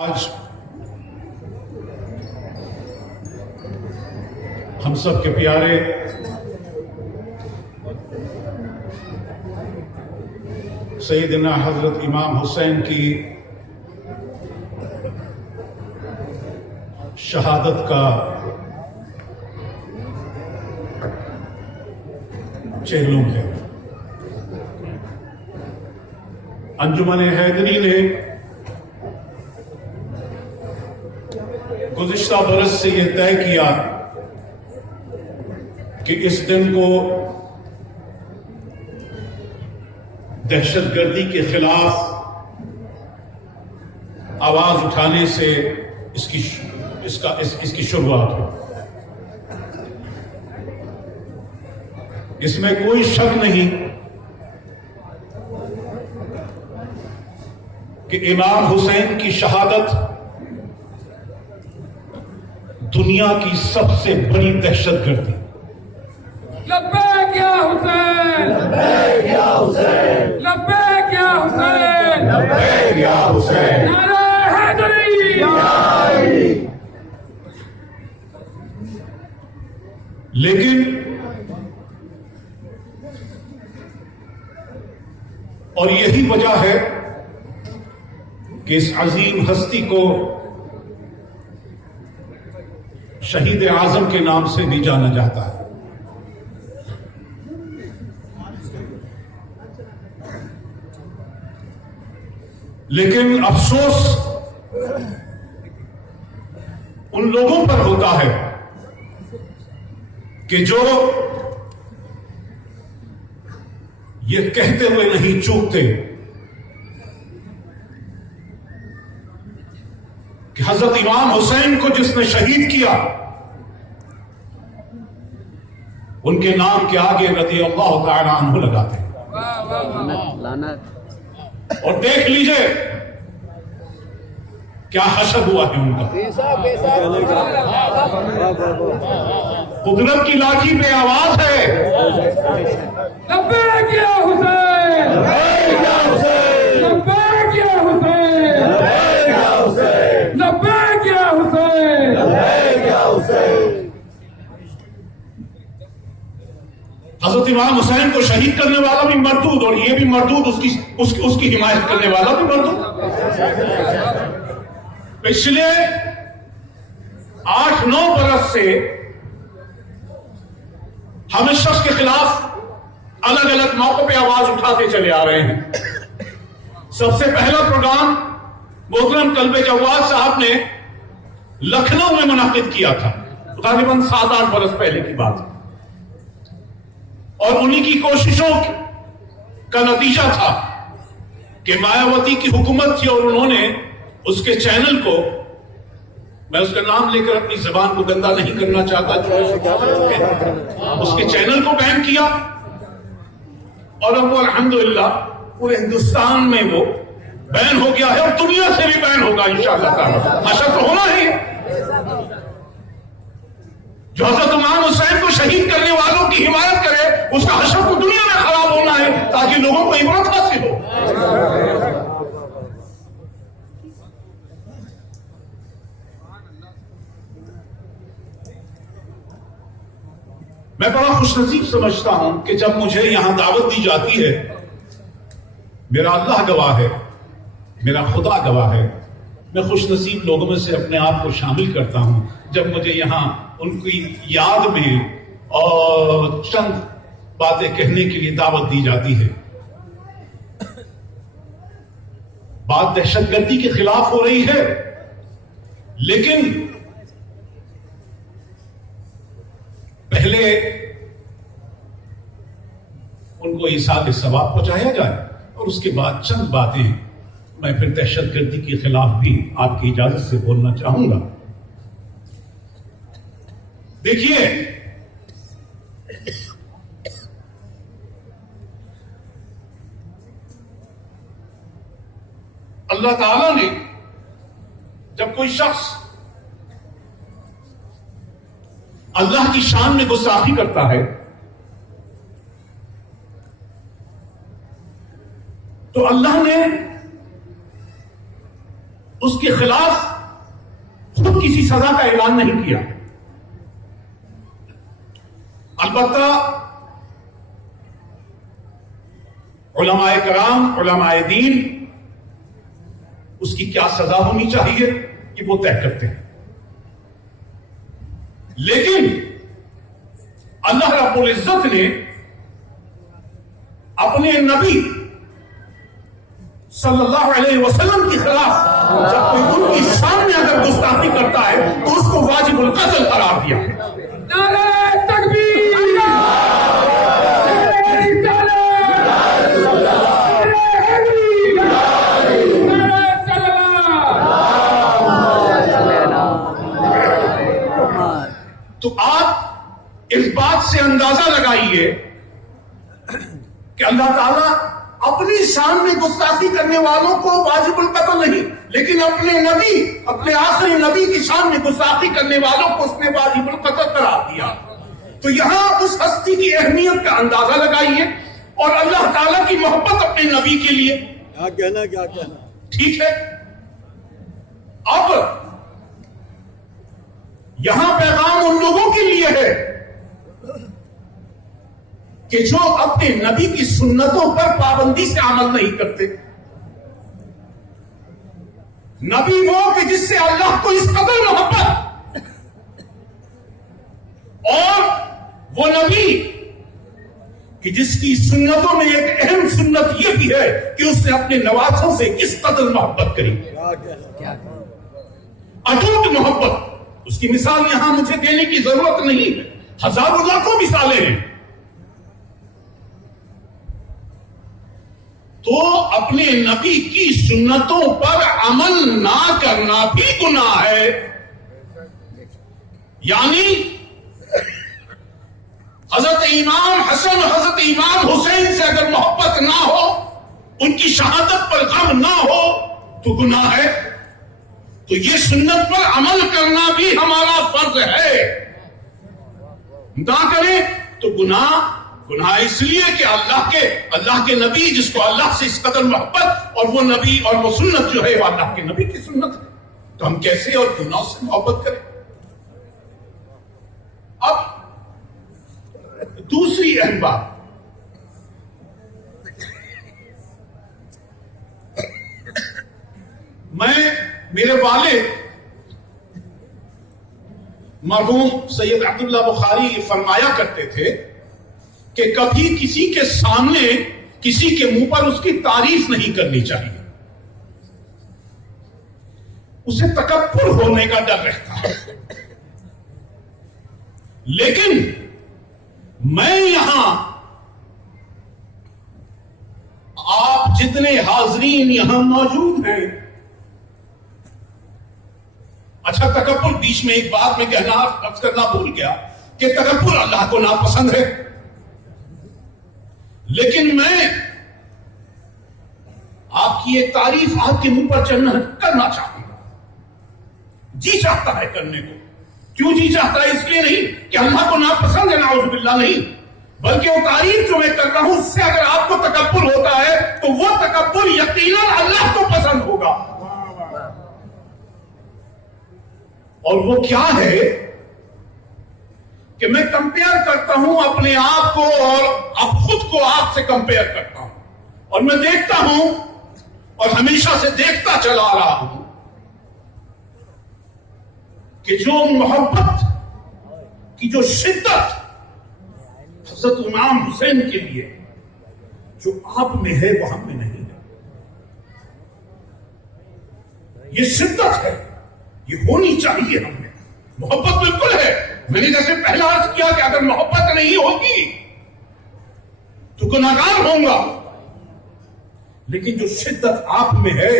آج ہم سب کے پیارے سیدنا حضرت امام حسین کی شہادت کا چہلم ہے۔ انجمن حیدری نے گزشتہ برس سے یہ طے کیا کہ اس دن کو دہشت گردی کے خلاف آواز اٹھانے سے اس کی شروعات ہو۔ اس میں کوئی شک نہیں کہ امام حسین کی شہادت دنیا کی سب سے بڑی دہشت گردی۔ لبیک یا حسین، لبیک یا حسین، لبیک یا حسین، لبیک یا حسین، نعرہ حیدری۔ لیکن اور یہی وجہ ہے کہ اس عظیم ہستی کو شہید اعظم کے نام سے بھی جانا جاتا ہے۔ لیکن افسوس ان لوگوں پر ہوتا ہے کہ جو یہ کہتے ہوئے نہیں چوکتے کہ حضرت امام حسین کو جس نے شہید کیا ان کے نام کے آگے رضی اللہ تعالی عنہ لگاتے ہیں۔ اور دیکھ لیجئے کیا حشر ہوا ہے ان کا۔ قدرت کی لاٹھی پہ آواز ہے، لبیک یا حسین، لبیک یا حسین، لبیک یا حسین، لبیک یا حسین، لبیک یا حسین۔ لبیک یا حسین۔ حضرت امام حسین کو شہید کرنے والا بھی مردود اور یہ بھی مردود، اس کی حمایت کرنے والا بھی مردود۔ پچھلے 8-9 برس سے ہم اس شخص کے خلاف الگ الگ موقع پہ آواز اٹھاتے چلے آ رہے ہیں۔ سب سے پہلا پروگرام محترم کلب جواد صاحب نے لکھنؤ میں منعقد کیا تھا، غالباً 7-8 برس پہلے کی بات ہے، اور انہی کی کوششوں کا نتیجہ تھا کہ مایاوتی کی حکومت تھی اور انہوں نے اس کے چینل کو، میں اس کا نام لے کر اپنی زبان کو گندا نہیں کرنا چاہتا، اس کے چینل کو بین کیا، اور اب وہ الحمدللہ پورے ہندوستان میں وہ بین ہو گیا ہے اور دنیا سے بھی بین ہوگا انشاءاللہ تعالی۔ حشر تو ہونا ہی ہے۔ جو حضرت امام حسین کو شہید کرنے والوں کی حمایت کرے اس کا حشر کو دنیا میں خراب ہونا ہے تاکہ لوگوں کو عبرت حاصل ہو۔ میں بڑا خوش نصیب سمجھتا ہوں کہ جب مجھے یہاں دعوت دی جاتی ہے، میرا اللہ گواہ ہے، میرا خدا گواہ ہے، میں خوش نصیب لوگوں میں سے اپنے آپ کو شامل کرتا ہوں جب مجھے یہاں ان کی یاد میں اور چند باتیں کہنے کے لیے دعوت دی جاتی ہے۔ بات دہشت گردی کے خلاف ہو رہی ہے، لیکن پہلے ان کو ایصال ثواب پہنچایا جائے اور اس کے بعد چند باتیں میں پھر دہشت گردی کے خلاف بھی آپ کی اجازت سے بولنا چاہوں گا۔ دیکھیے، اللہ تعالیٰ نے جب کوئی شخص اللہ کی شان میں گستاخی کرتا ہے تو اللہ نے اس کے خلاف خود کسی سزا کا اعلان نہیں کیا. البتہ علماء کرام، علماء دین اس کی کیا سزا ہونی چاہیے کہ وہ طے کرتے ہیں. لیکن اللہ رب العزت نے اپنے نبی صلی اللہ علیہ وسلم کے خلاف جب کوئی ان کی شان میں اگر گستاخی کرتا ہے تو اس کو واجب القتل قرار دیا ہے. نعرہ تکبیر، نعرہ رسالت، نعرہ حیدری، نعرہ صلوات. تو آپ اس بات سے اندازہ لگائیے کہ اللہ تعالیٰ اپنی شان میں گستاخی کرنے والوں کو واجب القتل نہیں، لیکن اپنے نبی، اپنے آخری نبی کی شان میں گستاخی کرنے والوں کو اس نے واجب القتل قرار دیا. تو یہاں اس ہستی کی اہمیت کا اندازہ لگائیے اور اللہ تعالیٰ کی محبت اپنے نبی کے لیے. کیا کہنا ٹھیک ہے. اب یہاں پیغام ان لوگوں کے لیے ہے کہ جو اپنے نبی کی سنتوں پر پابندی سے عمل نہیں کرتے. نبی وہ کہ جس سے اللہ کو اس قدر محبت، اور وہ نبی کہ جس کی سنتوں میں ایک اہم سنت یہ بھی ہے کہ اس نے اپنے نوازوں سے کس قدر محبت کری، اٹوٹ محبت. اس کی مثال یہاں مجھے دینے کی ضرورت نہیں ہے، ہزاروں لاکھوں مثالیں ہیں. تو اپنے نبی کی سنتوں پر عمل نہ کرنا بھی گناہ ہے. یعنی حضرت امام حسن، حضرت امام حسین سے اگر محبت نہ ہو، ان کی شہادت پر غم نہ ہو تو گناہ ہے. تو یہ سنت پر عمل کرنا بھی ہمارا فرض ہے. نہ کریں تو گناہ اس لیے کہ اللہ کے نبی جس کو اللہ سے اس قدر محبت، اور وہ نبی اور وہ سنت جو ہے وہ اللہ کے نبی کی سنت ہے، تو ہم کیسے اور کیوں نہ اس سے محبت کریں. اب دوسری اہم بات، میرے والد مرحوم سید عبداللہ بخاری یہ فرمایا کرتے تھے کہ کبھی کسی کے سامنے کسی کے منہ پر اس کی تعریف نہیں کرنی چاہیے، اسے تکبر ہونے کا ڈر رہتا ہے. لیکن میں یہاں آپ جتنے حاضرین یہاں موجود ہیں، اچھا تکبر، بیچ میں ایک بات میں کہنا عرض کرنا بھول گیا کہ تکبر اللہ کو ناپسند ہے. لیکن میں آپ کی ایک تعریف آپ کے منہ پر کرنا چاہوں گا. جی چاہتا ہے کرنے کو. کیوں جی چاہتا ہے؟ اس لیے نہیں کہ اللہ کو ناپسند ہے، نعوذ باللہ نہیں، بلکہ وہ تعریف جو میں کر رہا ہوں اس سے اگر آپ کو تکبر ہوتا ہے تو وہ تکبر یقیناً اللہ کو پسند ہوگا. اور وہ کیا ہے کہ میں کمپیئر کرتا ہوں اپنے آپ کو، اور اب خود کو آپ سے کمپیئر کرتا ہوں، اور میں دیکھتا ہوں اور ہمیشہ سے دیکھتا چلا رہا ہوں کہ جو محبت کی جو شدت حضرت امام حسین کے لیے جو آپ میں ہے وہ ہم میں نہیں ہے. یہ شدت ہے، یہ ہونی چاہیے. ہم میں محبت بالکل ہے. میں نے جیسے پہلا عرض کیا کہ اگر محبت نہیں ہوگی تو گناہگار ہوں گا، لیکن جو شدت آپ میں ہے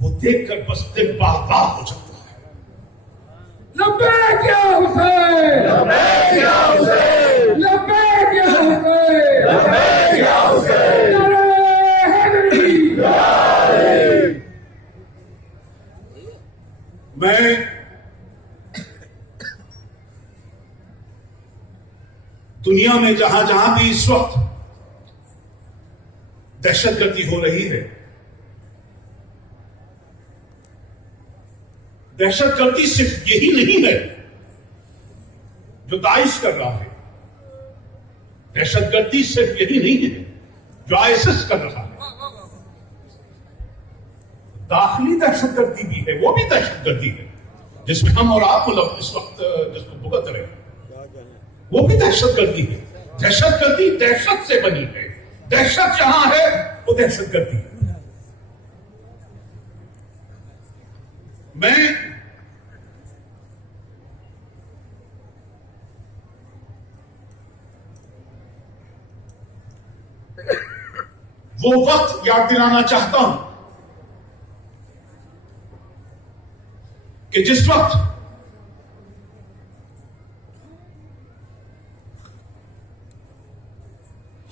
وہ دیکھ کر بس دل باغ ہو جاتا ہے. لبیک یا حسین، لبیک یا حسین، لبیک یا حسین، لبیک یا حسین، نعرہ حیدری. میں دنیا میں جہاں جہاں بھی اس وقت دہشت گردی ہو رہی ہے، دہشت گردی صرف یہی نہیں ہے جو داعش کر رہا ہے، دہشت گردی صرف یہی نہیں ہے جو ISIS کر رہا ہے، داخلی دہشت گردی بھی ہے، وہ بھی دہشت گردی ہے جس میں ہم اور آپ اس وقت جس کو بھگت رہے ہیں، وہ بھی دہشت گردی ہے۔ دہشت گردی دہشت سے بنی ہے، دہشت جہاں ہے وہ دہشت گردی ہے۔ میں وہ وقت یاد دلانا چاہتا ہوں کہ جس وقت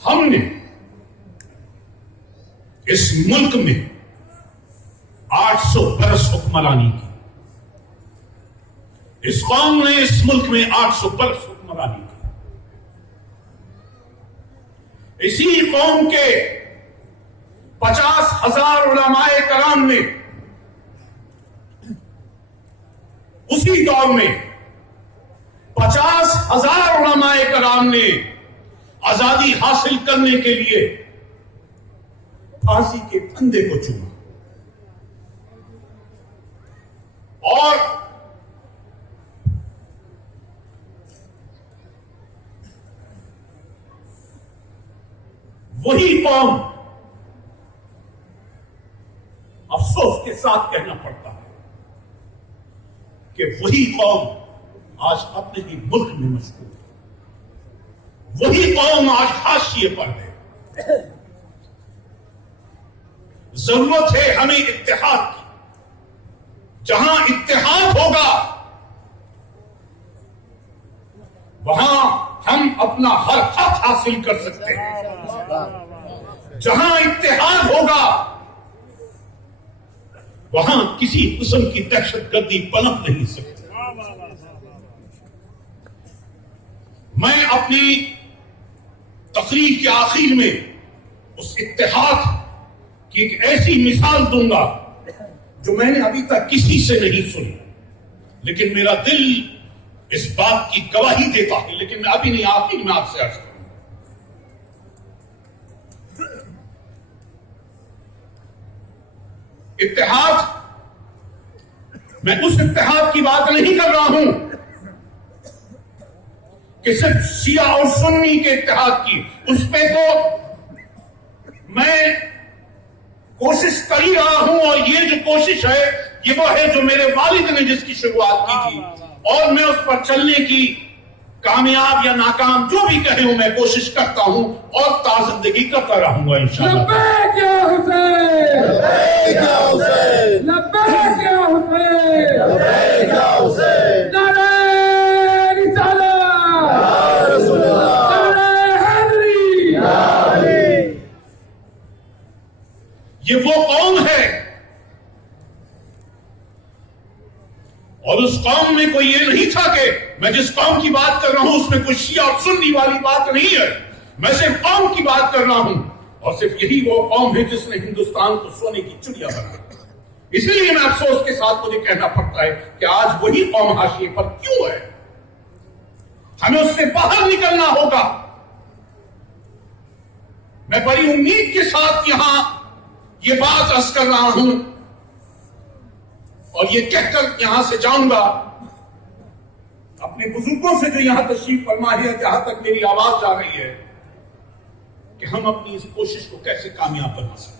ہم نے اس ملک میں 800 برس حکمرانی کی، اس قوم نے اس ملک میں 800 برس حکمرانی کی، اسی قوم کے 50,000 علماء کرام نے اسی دور میں 50,000 علماء کرام نے آزادی حاصل کرنے کے لیے پھانسی کے پھندے کو چوما، اور وہی قوم، افسوس کے ساتھ کہنا پڑتا ہے کہ وہی قوم آج اپنے ہی ملک میں مشغول ہے، وہی قوم آج حاشیے پر ہے۔ ضرورت ہے ہمیں اتحاد کی، جہاں اتحاد ہوگا وہاں ہم اپنا ہر حق حاصل کر سکتے ہیں، جہاں اتحاد ہوگا وہاں کسی قسم کی دہشت گردی پنپ نہیں سکتی۔ میں اپنی تقریر کے آخر میں اس اتحاد کی ایک ایسی مثال دوں گا جو میں نے ابھی تک کسی سے نہیں سنی، لیکن میرا دل اس بات کی گواہی دیتا ہے، لیکن میں ابھی نہیں، آخر میں آپ سے عرض کروں۔ اتحاد، میں اس اتحاد کی بات نہیں کر رہا ہوں کہ صرف شیعہ اور سنی کے اتحاد کی، اس پہ تو میں کوشش کر ہی رہا ہوں، اور یہ جو کوشش ہے یہ وہ ہے جو میرے والد نے جس کی شروعات کی تھی، اور میں اس پر چلنے کی کامیاب یا ناکام جو بھی کہے ہوں میں کوشش کرتا ہوں اور تازندگی کرتا رہوں گا انشاءاللہ۔ لبیک یا حسین، لبیک یا حسین، لبیک یا حسین، لبیک یا حسین، نعرہ رسالت، یا رسول اللہ، نعرہ حیدری، یا علی۔ یہ وہ قوم ہے، اور اس قوم میں کوئی یہ نہیں تھا کہ میں جس قوم کی بات کر رہا ہوں اس میں کوئی شیعہ اور سنی والی بات نہیں ہے، میں صرف قوم کی بات کر رہا ہوں، اور صرف یہی وہ قوم ہے جس نے ہندوستان کو سونے کی چڑیا بنایا۔ اس لیے میں افسوس کے ساتھ مجھے کہنا پڑتا ہے کہ آج وہی قوم حاشیے پر کیوں ہے، ہمیں اس سے باہر نکلنا ہوگا۔ میں بڑی امید کے ساتھ یہاں یہ بات عرض کر رہا ہوں اور یہ کہہ کر یہاں سے جاؤں گا اپنے بزرگوں سے جو یہاں تشریف فرما ہے، جہاں تک میری آواز جا رہی ہے، کہ ہم اپنی اس کوشش کو کیسے کامیاب بنا سکتے ہیں۔